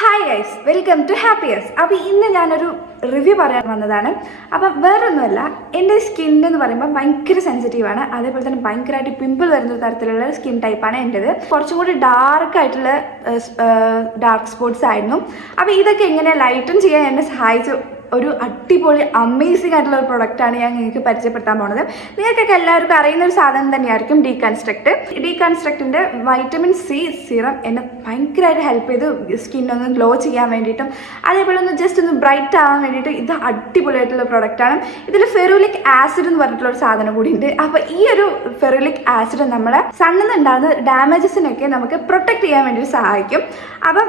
Hi guys, welcome to ഹാപ്പിയസ്. അപ്പോൾ ഇന്ന് ഞാനൊരു റിവ്യൂ പറയാൻ വന്നതാണ്. അപ്പം വേറൊന്നുമല്ല, എൻ്റെ സ്കിൻ എന്ന് പറയുമ്പോൾ ഭയങ്കര സെൻസിറ്റീവാണ്. അതേപോലെ തന്നെ ഭയങ്കരമായിട്ട് പിമ്പിൾ വരുന്ന തരത്തിലുള്ള സ്കിൻ ടൈപ്പാണ് എൻ്റെത്. കുറച്ചും കൂടി ഡാർക്കായിട്ടുള്ള ഡാർക്ക് സ്പോട്ട്സ് ആയിരുന്നു. അപ്പോൾ ഇതൊക്കെ എങ്ങനെ ലൈറ്റൻ ചെയ്യാൻ എന്നെ സഹായിച്ചു ഒരു അടിപൊളി അമേസിംഗ് ആയിട്ടുള്ള ഒരു പ്രൊഡക്റ്റാണ് ഞാൻ നിങ്ങൾക്ക് പരിചയപ്പെടുത്താൻ പോകുന്നത്. നിങ്ങൾക്കൊക്കെ എല്ലാവർക്കും അറിയുന്ന ഒരു സാധനം തന്നെയായിരിക്കും ഡീകൺസ്ട്രക്റ്റിൻ്റെ വൈറ്റമിൻ സി സീറം എന്നെ ഭയങ്കരമായിട്ട് ഹെൽപ്പ് ചെയ്തു സ്കിന്നൊന്ന് ഗ്ലോ ചെയ്യാൻ വേണ്ടിയിട്ടും അതേപോലെ ഒന്ന് ജസ്റ്റ് ഒന്ന് ബ്രൈറ്റ് ആവാൻ വേണ്ടിയിട്ട്. ഇത് അടിപൊളിയായിട്ടുള്ള പ്രൊഡക്റ്റാണ്. ഇതിൽ ഫെറുലിക് ആസിഡ് എന്ന് പറഞ്ഞിട്ടുള്ള ഒരു സാധനം കൂടി ഉണ്ട്. അപ്പോൾ ഈ ഒരു ഫെറുലിക് ആസിഡ് നമ്മളെ സണ്ണിൽ നിന്നുണ്ടാകുന്ന ഡാമേജസിനൊക്കെ നമുക്ക് പ്രൊട്ടക്ട് ചെയ്യാൻ വേണ്ടി സഹായിക്കും. അപ്പം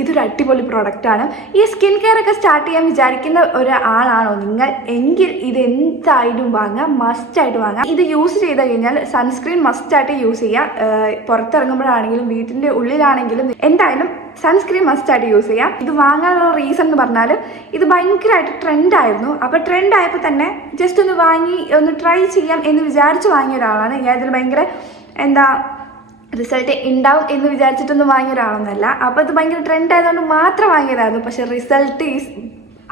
ഇതൊരു അടിപൊളി പ്രൊഡക്റ്റാണ്. ഈ സ്കിൻ കെയർ ഒക്കെ സ്റ്റാർട്ട് ചെയ്യാൻ വിചാരിക്കുന്ന ഒരാളാണോ നിങ്ങൾ എങ്കിൽ ഇത് എന്തായാലും വാങ്ങാം, മസ്റ്റായിട്ട് വാങ്ങാം. ഇത് യൂസ് ചെയ്ത് കഴിഞ്ഞാൽ സൺസ്ക്രീൻ മസ്റ്റായിട്ട് യൂസ് ചെയ്യുക. പുറത്തിറങ്ങുമ്പോഴാണെങ്കിലും വീട്ടിൻ്റെ ഉള്ളിലാണെങ്കിലും എന്തായാലും സൺസ്ക്രീൻ മസ്റ്റായിട്ട് യൂസ് ചെയ്യാം. ഇത് വാങ്ങാനുള്ള റീസൺ എന്ന് പറഞ്ഞാൽ ഇത് ഭയങ്കരമായിട്ട് ട്രെൻഡായിരുന്നു. അപ്പോൾ ട്രെൻഡ് ആയപ്പോൾ തന്നെ ജസ്റ്റ് ഒന്ന് വാങ്ങി ഒന്ന് ട്രൈ ചെയ്യാം എന്ന് വിചാരിച്ച് വാങ്ങിയ ഒരാളാണ് ഞാൻ. ഇതിൽ ഭയങ്കര റിസൾട്ട് ഉണ്ടാവും എന്ന് വിചാരിച്ചിട്ടൊന്നും വാങ്ങിയ ഒരാളൊന്നുമല്ല. അപ്പോൾ ഇത് ഭയങ്കര ട്രെൻഡ് ആയതുകൊണ്ട് മാത്രം വാങ്ങിയതായിരുന്നു. പക്ഷെ റിസൾട്ട് ഈസ്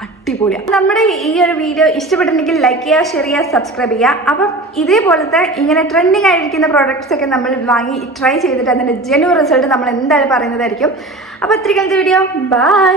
അടിപൊളിയാണ്. നമ്മുടെ ഈ ഒരു വീഡിയോ ഇഷ്ടപ്പെട്ടിട്ടുണ്ടെങ്കിൽ ലൈക്ക് ചെയ്യുക, ഷെയർ ചെയ്യുക, സബ്സ്ക്രൈബ് ചെയ്യുക. അപ്പം ഇതേപോലത്തെ ഇങ്ങനെ ട്രെൻഡിങ് ആയിരിക്കുന്ന പ്രോഡക്റ്റ്സ് ഒക്കെ നമ്മൾ വാങ്ങി ട്രൈ ചെയ്തിട്ട് അതിൻ്റെ ജെന്യൂൻ റിസൾട്ട് നമ്മൾ എന്തായാലും പറയുന്നതായിരിക്കും. അപ്പോൾ ഇത്രയ്ക്ക് വീഡിയോ. ബൈ.